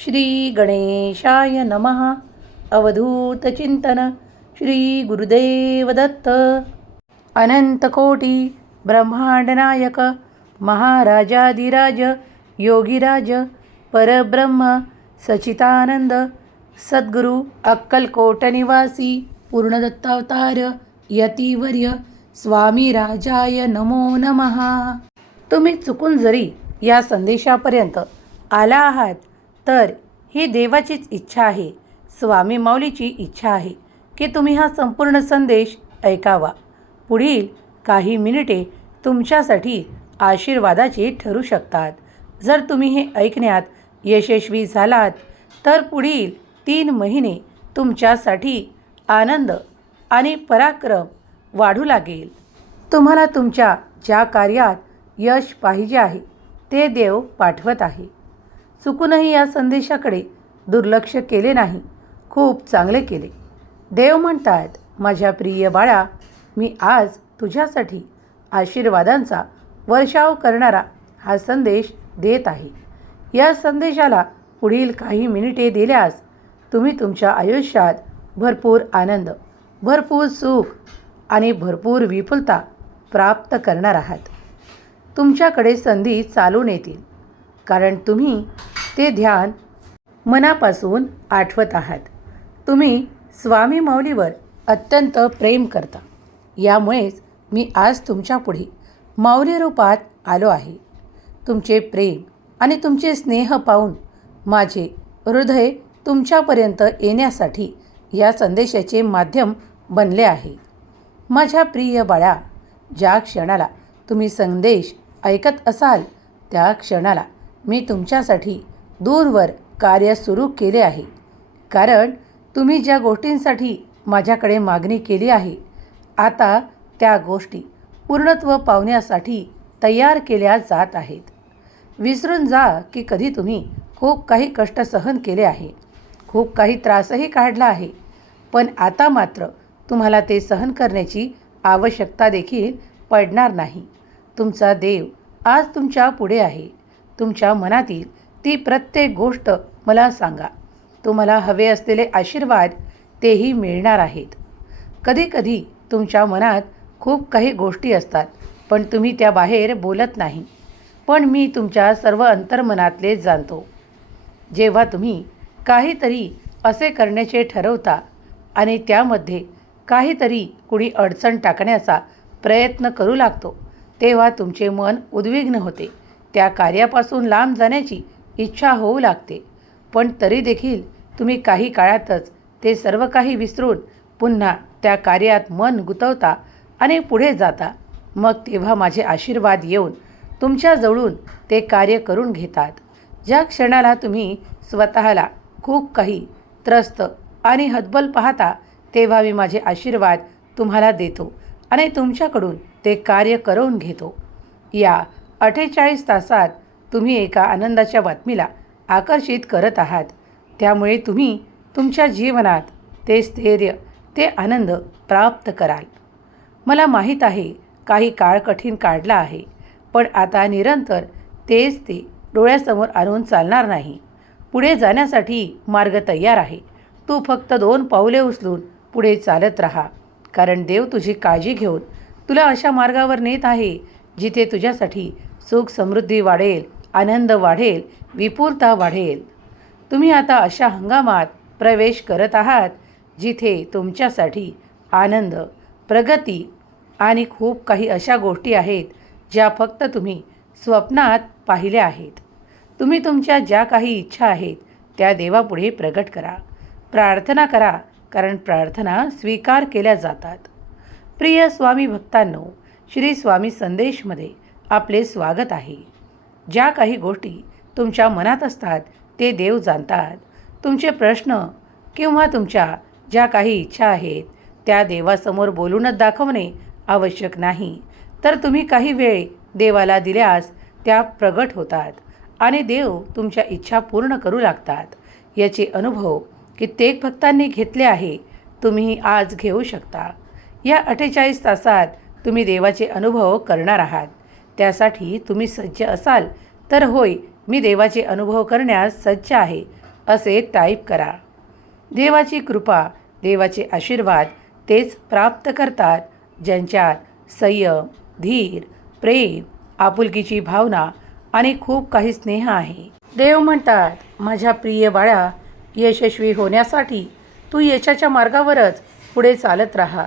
श्री गणेशाय नमः. अवधूत चिंतन. श्री गुरुदेव दत्त अनंतकोटी ब्रह्मांडनायक महाराजाधिराज योगीराज परब्रह्म सचितानंद सद्गुरू अक्कलकोट निवासी पूर्णदत्तावतार यतीवर्य स्वामी राजाय नमो नमः. तुम्ही चुकून जरी या संदेशापर्यंत आला आहात तर ही देवाचीच इच्छा आहे स्वामी माऊलीची इच्छा आहे की तुम्ही हा संपूर्ण संदेश ऐकावा. पुढील काही मिनिटे तुमच्यासाठी आशीर्वादाची ठरू शकतात. जर तुम्ही हे ऐकण्यात यशस्वी झालात तर पुढील तीन महिने तुमच्यासाठी आनंद आणि पराक्रम वाढू लागेल. तुम्हाला तुमच्या ज्या कार्यात यश पाहिजे आहे ते देव पाठवत आहे. चुकूनही या संदेशाकडे दुर्लक्ष केले नाही. खूप चांगले केले. देव म्हणतात माझ्या प्रिय बाळा मी आज तुझ्यासाठी आशीर्वादांचा वर्षाव करणारा हा संदेश देत आहे. या संदेशाला पुढील काही मिनिटे दिल्यास तुम्ही तुमच्या आयुष्यात भरपूर आनंद भरपूर सुख आणि भरपूर विपुलता प्राप्त करणार आहात. तुमच्याकडे संधी चालून येतील. कारण तुम्ही ते ध्यान मनापासून आठवत आहात. तुम्ही स्वामी माऊलीवर अत्यंत प्रेम करता. यामुळेच मी आज तुमच्यापुढे माऊली रूपात आलो आहे. तुमचे प्रेम आणि तुमचे स्नेह पाहून माझे हृदय तुमच्यापर्यंत येण्यासाठी या संदेशाचे माध्यम बनले आहे. माझ्या प्रिय बाळा ज्या क्षणाला तुम्ही संदेश ऐकत असाल त्या क्षणाला मी तुमच्यासाठी दूरवर कार्य सुरू केले आहे. कारण तुम्ही ज्या गोष्टींसाठी माझ्याकडे मागणी केली आहे आता त्या गोष्टी पूर्णत्व पावण्यासाठी तयार केल्या जात आहेत. विसरून जा की कधी तुम्ही खूप काही कष्ट सहन केले आहे. खूप काही त्रासही काढला आहे. पण आता मात्र तुम्हाला ते सहन करण्याची आवश्यकता देखील पडणार नाही. तुमचा देव आज तुमच्यापुढे आहे. तुमच्या मनातील ती प्रत्येक गोष्ट मला सांगा. तुम्हाला हवे असलेले आशीर्वाद तेही मिळणार आहेत. कधीकधी तुमच्या मनात खूप काही गोष्टी असतात पण तुम्ही त्या बाहेर बोलत नाही. पण मी तुमच्या सर्व अंतर्मनातले जाणतो. जेव्हा तुम्ही काहीतरी असे करण्याचे ठरवता आणि त्यामध्ये काहीतरी कुणी अडचण टाकण्याचा प्रयत्न करू लागतो तेव्हा तुमचे मन उद्विग्न होते. त्या कार्यापासून लांब जाण्याची इच्छा होऊ लागते. पण तरी देखील तुम्ही काही काळातच ते सर्व काही विसरून पुन्हा त्या कार्यात मन गुंतवता आणि पुढे जाता. मग तेव्हा माझे आशीर्वाद येऊन तुमच्याजवळून ते कार्य करून घेतात. ज्या क्षणाला तुम्ही स्वतःला खूप काही त्रस्त आणि हतबल पाहता तेव्हा मी माझे आशीर्वाद तुम्हाला देतो आणि तुमच्याकडून ते कार्य करवून घेतो. या अठ्ठेचाळीस तासात तुम्ही एका आनंदाच्या बातमीला आकर्षित करत आहात. त्यामुळे तुम्ही तुमच्या जीवनात ते स्थैर्य ते आनंद प्राप्त कराल. मला माहीत आहे काही काळ कठीण काढला आहे पण आता निरंतर तेच ते डोळ्यासमोर आणून चालणार नाही. पुढे जाण्यासाठी मार्ग तयार आहे. तू फक्त दोन पावले उचलून पुढे चालत राहा कारण देव तुझी काळजी घेऊन तुला अशा मार्गावर नेत आहे जिथे तुझ्यासाठी सुख समृद्धी वाढेल आनंद वाढेल विपुलता वाढेल. तुम्ही आता अशा हंगामात प्रवेश करत आहात जिथे तुमच्यासाठी आनंद प्रगती आणि खूप काही अशा गोष्टी आहेत ज्या फक्त तुम्ही स्वप्नात पाहिल्या आहेत. तुम्ही तुमच्या ज्या काही इच्छा आहेत त्या देवापुढे प्रगट करा. प्रार्थना करा कारण प्रार्थना स्वीकार केल्या जातात. प्रिय स्वामी भक्तांनो श्री स्वामी संदेशमध्ये आपले स्वागत आहे. ज्या काही गोष्टी तुमच्या मनात असतात ते देव जाणतात. तुमचे प्रश्न किंवा तुमच्या ज्या काही इच्छा आहेत त्या देवासमोर बोलूनच दाखवणे आवश्यक नाही. तर तुम्ही काही वेळ देवाला दिल्यास त्या प्रगट होतात आणि देव तुमच्या इच्छा पूर्ण करू लागतात. याचे अनुभव कित्येक भक्तांनी घेतले आहे तुम्ही आज घेऊ शकता. या अठ्ठेचाळीस तासात तुम्ही देवाचे अनुभव करणार आहात. त्यासाठी तुम्ही सज्ज असाल तर होय मी देवाचे अनुभव करण्यास सज्ज आहे असे टाईप करा. देवाची कृपा देवाचे आशीर्वाद तेच प्राप्त करतात ज्यांच्यात संयम धीर प्रेम आपुलकीची भावना आणि खूप काही स्नेह आहे. देव म्हणतात माझ्या प्रिय बाळा यशस्वी होण्यासाठी तू यशाच्या मार्गावरच पुढे चालत राहा.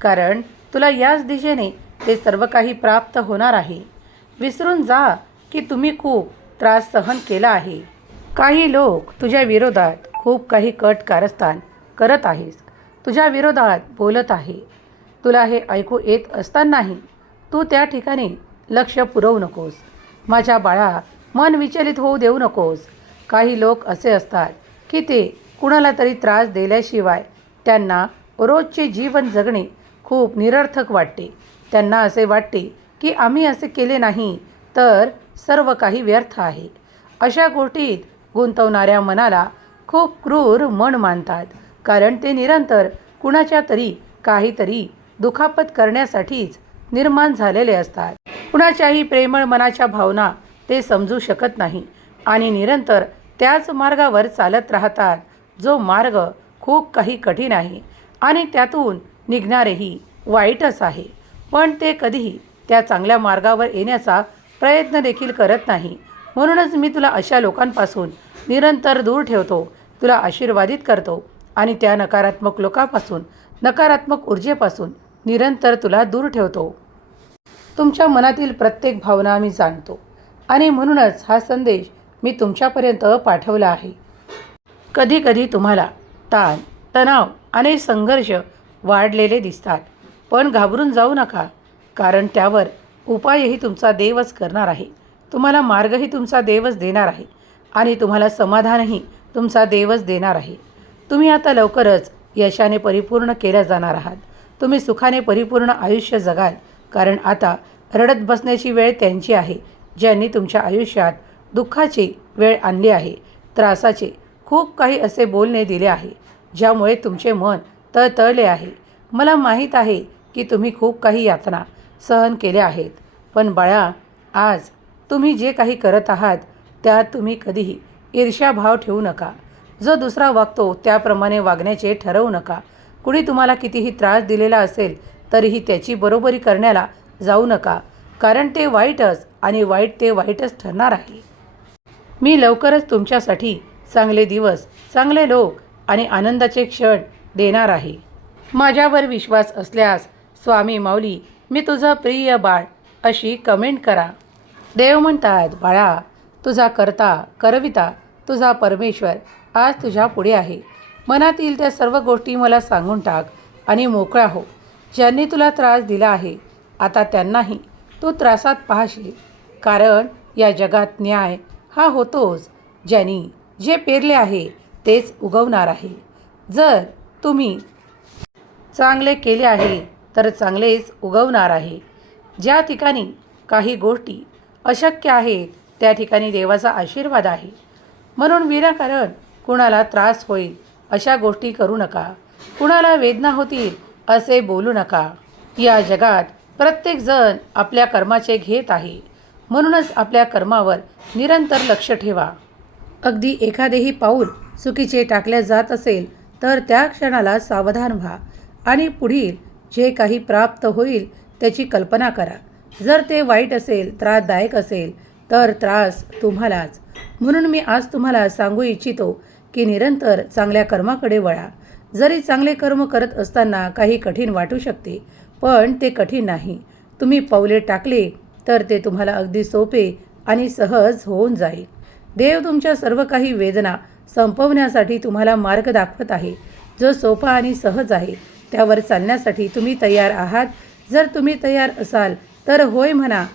कारण तुला याच दिशेने ते सर्व काही प्राप्त होणार आहे. विसरून जा की तुम्ही खूप त्रास सहन केला आहे. काही लोक तुझ्या विरोधात खूप काही कट कारस्थान करत आहेस तुझ्या विरोधात बोलत आहे. तुला हे ऐकू येत असतानाही तू त्या ठिकाणी लक्ष पुरवू नकोस. माझ्या बाळा मन विचलित होऊ देऊ नकोस. काही लोक असे असतात की ते कुणाला तरी त्रास दिल्याशिवाय त्यांना रोजचे जीवन जगणे खूप निरर्थक वाटते. त्यांना असे वाटते की आम्ही असे केले नाही तर सर्व काही व्यर्थ आहे. अशा गोष्टीत गुंतवणाऱ्या मनाला खूप क्रूर मन मानतात कारण ते निरंतर कुणाच्या तरी काहीतरी दुखापत करण्यासाठीच निर्माण झालेले असतात. कुणाच्याही प्रेमळ मनाच्या भावना ते समजू शकत नाही आणि निरंतर त्याच मार्गावर चालत राहतात जो मार्ग खूप काही कठीण आहे आणि त्यातून निघणारेही वाईटच आहे. पण ते कधीही त्या चांगल्या मार्गावर येण्याचा प्रयत्न देखील करत नाही. म्हणूनच मी तुला अशा लोकांपासून निरंतर दूर ठेवतो तुला आशीर्वादित करतो आणि त्या नकारात्मक लोकांपासून नकारात्मक ऊर्जेपासून निरंतर तुला दूर ठेवतो. तुमच्या मनातील प्रत्येक भावना मी जाणतो आणि म्हणूनच हा संदेश मी तुमच्यापर्यंत पाठवला आहे. कधीकधी तुम्हाला ताण तणाव आणि संघर्ष वाढलेले दिसतात. पण घाबरून जाऊ नका कारण त्यावर उपायही तुमचा देवच करणार आहे. तुम्हाला मार्गही तुमचा देवच देणार आहे आणि तुम्हाला समाधानही तुमचा देवच देणार आहे. तुम्ही आता लवकरच यशाने परिपूर्ण केल्या जाणार आहात. तुम्ही सुखाने परिपूर्ण आयुष्य जगाल कारण आता रडत बसण्याची वेळ त्यांची आहे ज्यांनी तुमच्या आयुष्यात दुःखाची वेळ आणली आहे. त्रासाचे खूप काही असे बोलणे दिले आहे ज्यामुळे तुमचे मन तळतळले आहे. मला माहीत आहे की तुम्ही खूप काही यातना सहन केल्या आहेत. पण बाळा आज तुम्ही जे काही करत आहात त्यात तुम्ही कधीही ईर्ष्याभाव ठेवू नका. जो दुसरा वागतो त्याप्रमाणे वागण्याचे ठरवू नका. कुणी तुम्हाला कितीही त्रास दिलेला असेल तरीही त्याची बरोबरी करण्याला जाऊ नका. कारण ते वाईटच आणि वाईट ते वाईटच ठरणार आहे. मी लवकरच तुमच्यासाठी चांगले दिवस चांगले लोक आणि आनंदाचे क्षण देणार आहे. माझ्यावर विश्वास असल्यास स्वामी माऊली मी तुझं प्रिय बाळ अशी कमेंट करा. देव म्हणतात बाळा तुझा करता करविता तुझा परमेश्वर आज तुझ्या पुढे आहे. मनातील त्या सर्व गोष्टी मला सांगून टाक आणि मोकळा हो. ज्यांनी तुला त्रास दिला आहे आता त्यांनाही. तू त्रासात पाहशील. कारण या जगात न्याय हा होतोच. ज्यांनी जे पेरले आहे तेच उगवणार आहे. जर तुम्ही चांगले केले आहे तर चांगलेच उगवणार आहे. ज्या ठिकाणी काही गोष्टी अशक्य आहेत त्या ठिकाणी देवाचा आशीर्वाद आहे. म्हणून विनाकारण कुणाला त्रास होईल अशा गोष्टी करू नका. कुणाला वेदना होतील असे बोलू नका. या जगात प्रत्येकजण आपल्या कर्माचे घेत आहे. म्हणूनच आपल्या कर्मावर निरंतर लक्ष ठेवा. अगदी एखादेही पाऊल चुकीचे टाकले जात असेल तर त्या क्षणाला सावधान व्हा आणि पुढील जे काही प्राप्त होईल त्याची कल्पना करा. जर ते वाईट असेल त्रासदायक असेल तर त्रास तुम्हालाच. म्हणून मी आज तुम्हाला सांगू इच्छितो की निरंतर चांगल्या कर्माकडे वळा. जरी चांगले कर्म करत असताना काही कठीण वाटू शकते पण ते कठीण नाही. तुम्ही पावले टाकले तर ते तुम्हाला अगदी सोपे आणि सहज होऊन जाईल. देव तुमच्या सर्व काही वेदना संपवण्यासाठी तुम्हाला मार्ग दाखवत आहे. जो सोपा आणि सहज आहे त्यावर चालण्यासाठी तुम्ही तयार आहात. जर तुम्ही तयार असाल तर होय म्हणा.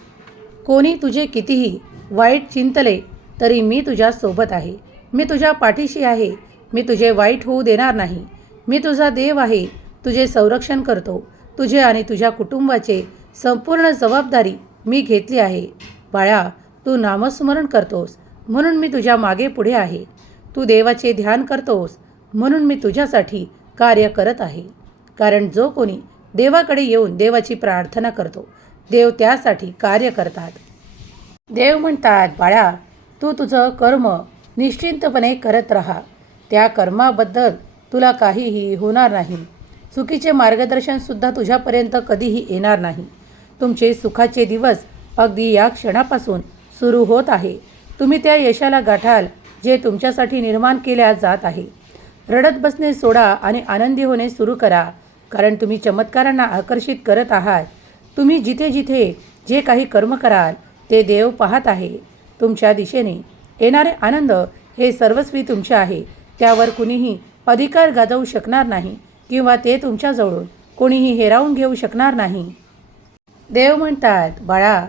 कोणी तुझे कितीही वाईट चिंतले तरी मी तुझ्या सोबत आहे. मी तुझ्या पाठीशी आहे. मी तुझे वाईट होऊ देणार नाही. मी तुझा देव आहे. तुझे संरक्षण करतो. तुझे आणि तुझ्या कुटुंबाचे संपूर्ण जबाबदारी मी घेतली आहे. बाळा तू नामस्मरण करतोस. म्हणून मी तुझ्या मागे पुढे आहे. तू देवाचे ध्यान करतोस. म्हणून मी तुझ्यासाठी कार्य करत आहे. कारण जो कोणी देवाकडे येऊन देवाची प्रार्थना करतो देव त्यासाठी कार्य करतात. देव म्हणतात बाळा तू तुझं कर्म निश्चिंतपणे करत राहा. त्या कर्माबद्दल तुला काहीही होणार नाही. चुकीचे मार्गदर्शनसुद्धा तुझ्यापर्यंत कधीही येणार नाही. तुमचे सुखाचे दिवस अगदी या क्षणापासून सुरू होत आहे. तुम्ही त्या यशाला गाठाल जे तुमच्यासाठी निर्माण केल्या जात आहे. रडत बसणे सोडा आणि आनंदी होणे सुरू करा. कारण तुम्ही चमत्कारांना आकर्षित करत आहात. तुम्ही जिथे जिथे जे काही कर्म कराल ते देव पाहत आहे. तुमच्या दिशेने येणारे आनंद हे सर्वस्वी तुमचे आहे. त्यावर कुणीही अधिकार गाजवू शकणार नाही किंवा ते तुमच्याजवळून कोणीही हेरावून घेऊ शकणार नाही. देव म्हणतात बाळा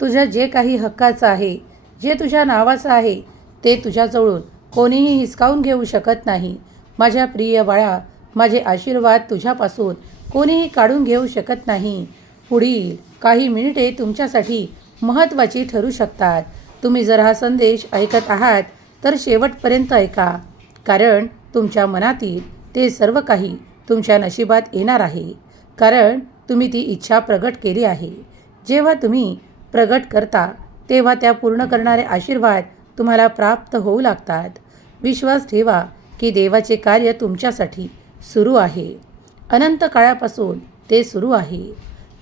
तुझं जे काही हक्काचं आहे जे तुझ्या नावाचं आहे ते तुझ्याजवळून कोणीही हिसकावून घेऊ शकत नाही. माझ्या प्रिय बाळा माझे आशीर्वाद तुझ्यापासून कोणीही काढून घेऊ शकत नाही. पुढील काही मिनिटे तुमच्यासाठी महत्त्वाची ठरू शकतात. तुम्ही जर हा संदेश ऐकत आहात तर शेवटपर्यंत ऐका. कारण तुमच्या मनातील ते सर्व काही तुमच्या नशिबात येणार आहे. कारण तुम्ही ती इच्छा प्रगट केली आहे. जेव्हा तुम्ही प्रगट करता तेव्हा त्या पूर्ण करणारे आशीर्वाद तुम्हाला प्राप्त होऊ लागतात. विश्वास ठेवा की देवाचे कार्य तुमच्यासाठी सुरू आहे. अनंत काळापासून ते सुरू आहे.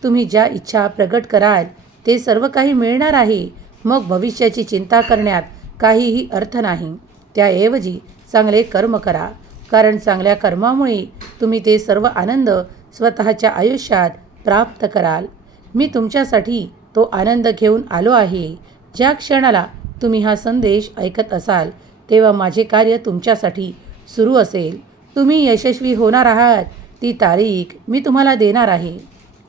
तुम्ही ज्या इच्छा प्रगट कराल ते सर्व काही मिळणार आहे. मग भविष्याची चिंता करण्यात काहीही अर्थ नाही. त्याऐवजी चांगले कर्म करा. कारण चांगल्या कर्मामुळे तुम्ही ते सर्व आनंद स्वतःच्या आयुष्यात प्राप्त कराल. मी तुमच्यासाठी तो आनंद घेऊन आलो आहे. ज्या क्षणाला तुम्ही हा संदेश ऐकत असाल तेव्हा माझे कार्य तुमच्यासाठी सुरू असेल. तुम्ही यशस्वी होणार आहात ती तारीख मी तुम्हाला देणार आहे.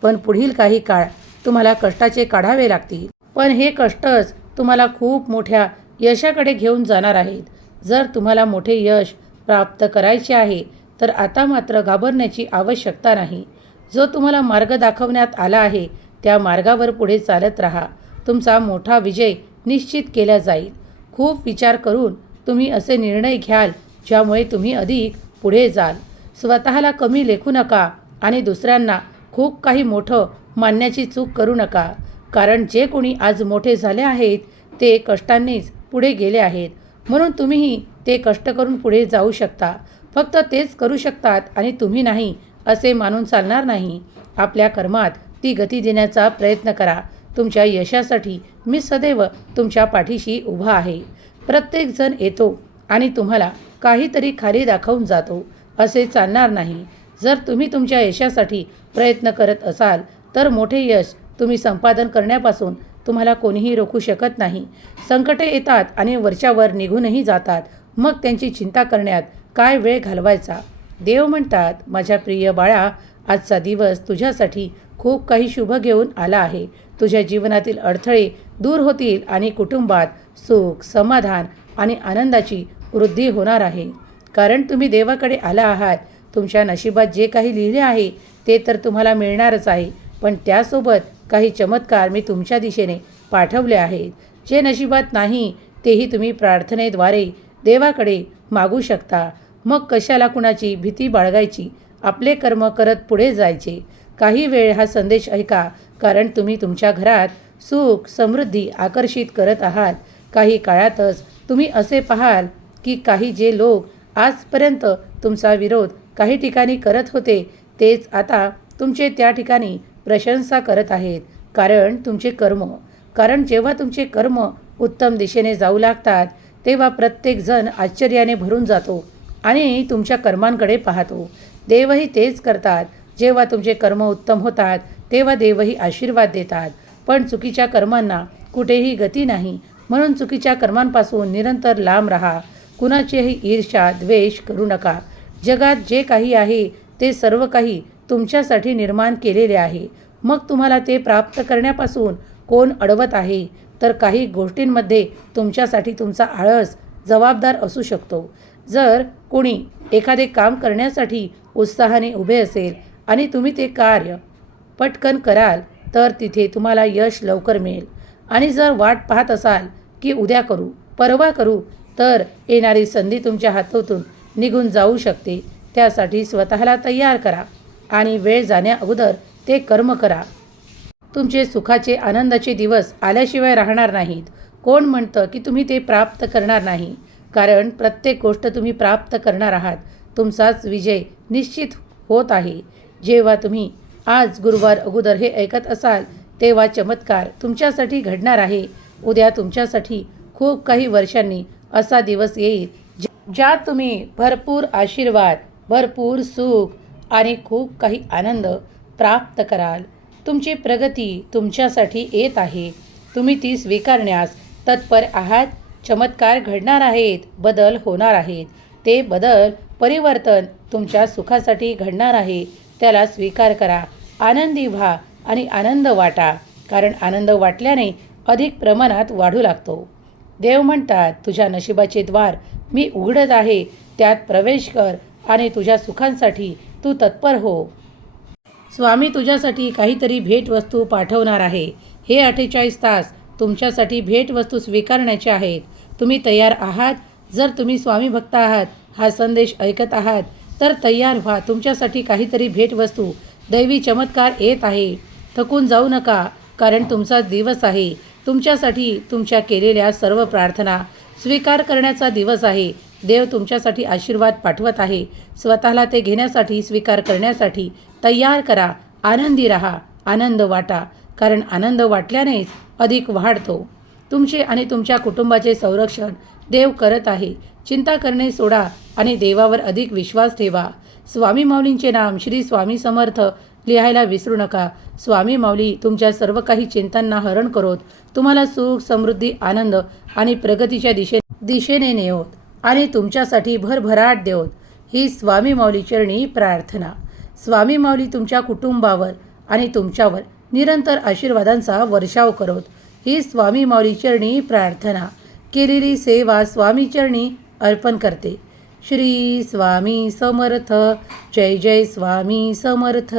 पण पुढील काही काळ तुम्हाला कष्टाचे काढावे लागतील. पण हे कष्टच तुम्हाला खूप मोठ्या यशाकडे घेऊन जाणार आहेत. जर तुम्हाला मोठे यश प्राप्त करायचे आहे तर आता मात्र घाबरण्याची आवश्यकता नाही. जो तुम्हाला मार्ग दाखवण्यात आला आहे त्या मार्गावर पुढे चालत राहा. तुमचा मोठा विजय निश्चित केला जाईल. खूप विचार करून तुम्ही असे निर्णय घ्याल ज्यामुळे तुम्ही अधिक पुढे जाल. स्वतःला कमी लेखू नका आणि दुसऱ्यांना खूप काही मोठं मानण्याची चूक करू नका. कारण जे कोणी आज मोठे झाले आहेत ते कष्टांनीच पुढे गेले आहेत. म्हणून तुम्हीही ते कष्ट करून पुढे जाऊ शकता. फक्त तेच करू शकतात आणि तुम्ही नाही असे मानून चालणार नाही. आपल्या कर्मात ती गती देण्याचा प्रयत्न करा. तुमच्या यशासाठी मी सदैव तुमच्या पाठीशी उभा आहे. प्रत्येकजण येतो. आणि तुम्हाला काहीतरी खाली दाखवून जातो असे चालणार नाही. जर तुम्ही तुमच्या यशासाठी प्रयत्न करत असाल तर मोठे यश तुम्ही संपादन करण्यापासून तुम्हाला कोणीही रोखू शकत नाही. संकटे येतात आणि वरच्यावर निघूनही जातात. मग त्यांची चिंता करण्यात काय वेळ घालवायचा? देव म्हणतात माझ्या प्रिय बाळा आजचा दिवस तुझ्यासाठी खूप काही शुभ घेऊन आला आहे. तुझ्या जीवनातील अडथळे दूर होतील आणि कुटुंबात सुख समाधान आणि आनंदाची वृद्धी होणार आहे. कारण तुम्ही देवाकडे आला आहात. तुमच्या नशिबात जे काही लिहिले आहे ते तर तुम्हाला मिळणारच आहे. पण त्यासोबत काही चमत्कार मी तुमच्या दिशेने पाठवले आहेत. जे नशिबात नाही तेही तुम्ही प्रार्थनेद्वारे देवाकडे मागू शकता. मग कशाला कुणाची भीती बाळगायची? आपले कर्म करत पुढे जायचे. काही वेळ हा संदेश ऐका. कारण तुम्ही तुमच्या घरात सुख समृद्धी आकर्षित करत आहात. काही काळातच तुम्ही असे पाहाल की काही जे लोक आजपर्यंत तुमचा विरोध काही ठिकाणी करत होते तेच आता तुमचे त्या ठिकाणी प्रशंसा करत आहेत. कारण तुमचे कर्म कारण जेव्हा तुमचे कर्म उत्तम दिशेने जाऊ लागतात तेव्हा प्रत्येकजण आश्चर्याने भरून जातो आणि तुमच्या कर्मांकडे पाहतो. देवही तेच करतात. जेव्हा तुमचे कर्म उत्तम होतात तेव्हा देवही आशीर्वाद देतात. पण चुकीच्या कर्मांना कुठेही गती नाही. म्हणून चुकीच्या कर्मांपासून निरंतर लांब राहा. कुणाचेही ईर्ष्या द्वेष करू नका. जगात जे काही आहे ते सर्व काही तुमच्यासाठी निर्माण केलेले आहे. मग तुम्हाला ते प्राप्त करण्यापासून कोण अडवत आहे? तर काही गोष्टींमध्ये तुमच्यासाठी तुमचा आळस जबाबदार असू शकतो. जर कोणी एखादे काम करण्यासाठी उत्साहाने उभे असेल आणि तुम्ही ते कार्य पटकन कराल तर तिथे तुम्हाला यश लवकर मिळेल. आणि जर वाट पाहत असाल की उद्या करू परवा करू तर येणारी संधी तुमच्या हातातून निघून जाऊ शकते. त्यासाठी स्वतःला तयार करा आणि वेळ जाण्या अगोदर ते कर्म करा. तुमचे सुखाचे आनंदाचे दिवस आल्याशिवाय राहणार नाहीत. कोण म्हणतं की तुम्ही ते प्राप्त करणार नाही? कारण प्रत्येक गोष्ट तुम्ही प्राप्त करणार आहात. तुमचाच विजय निश्चित होत आहे. जेव्हा तुम्ही आज गुरुवार अगोदर हे ऐकत असाल तेव्हा चमत्कार तुमच्यासाठी घडणार आहे. उद्या तुमच्यासाठी खूप काही वर्षांनी असा दिवस येईल ज्या ज्यात तुम्ही भरपूर आशीर्वाद भरपूर सुख आणि खूप काही आनंद प्राप्त कराल तुमची प्रगती तुमच्यासाठी येत आहे. तुम्ही ती स्वीकारण्यास तत्पर आहात. चमत्कार घडणार आहेत बदल होणार आहेत. ते बदल परिवर्तन तुमच्या सुखासाठी घडणार आहे. त्याला स्वीकार करा. आनंदी व्हा आणि आनंद वाटा कारण आनंद वाटल्याने अधिक प्रमाणात वाढू लागतो. देव म्हणतात तुझ्या नशिबाचे द्वार मी उघडत आहे त्यात प्रवेश कर आणि तुझ्या सुखांसाठी तू तत्पर हो. स्वामी तुझ्यासाठी काहीतरी भेटवस्तू पाठवणार आहे. हे अठ्ठेचाळीस तास तुमच्यासाठी भेटवस्तू स्वीकारण्याचे आहेत. तुम्ही तयार आहात. जर तुम्ही स्वामी भक्त आहात हा संदेश ऐकत आहात तर तयार व्हा. तुमच्यासाठी काहीतरी भेटवस्तू. दैवी चमत्कार येत आहे. थकून जाऊ नका कारण तुमचा दिवस आहे. तुमच्यासाठी तुमच्या केलेल्या सर्व प्रार्थना स्वीकार करण्याचा दिवस आहे. देव तुमच्यासाठी आशीर्वाद पाठवत आहे. स्वतःला ते घेण्यासाठी स्वीकार करण्यासाठी तयार करा. आनंदी राहा. आनंद वाटा. कारण आनंद वाटल्यानेच अधिक वाढतो. तुमचे आणि तुमच्या कुटुंबाचे संरक्षण देव करत आहे. चिंता करणे सोडा आणि देवावर अधिक विश्वास ठेवा. स्वामी माऊलींचे नाम श्री स्वामी समर्थ लिहायला विसरू नका. स्वामी माऊली तुमच्या सर्व काही चिंतांना हरण करोत. तुम्हाला सुख समृद्धी आनंद आणि प्रगतीच्या दिशे दिशेने नेओत आणि तुमच्यासाठी भरभराट देवत ही स्वामी माऊली चरणी प्रार्थना. स्वामी माऊली तुमच्या कुटुंबावर आणि तुमच्यावर निरंतर आशीर्वादांचा वर्षाव करोत. ही स्वामी माऊली चरणी प्रार्थना. केलेली सेवा स्वामी चरणी अर्पण करते. श्री स्वामी समर्थ. जय जय स्वामी समर्थ.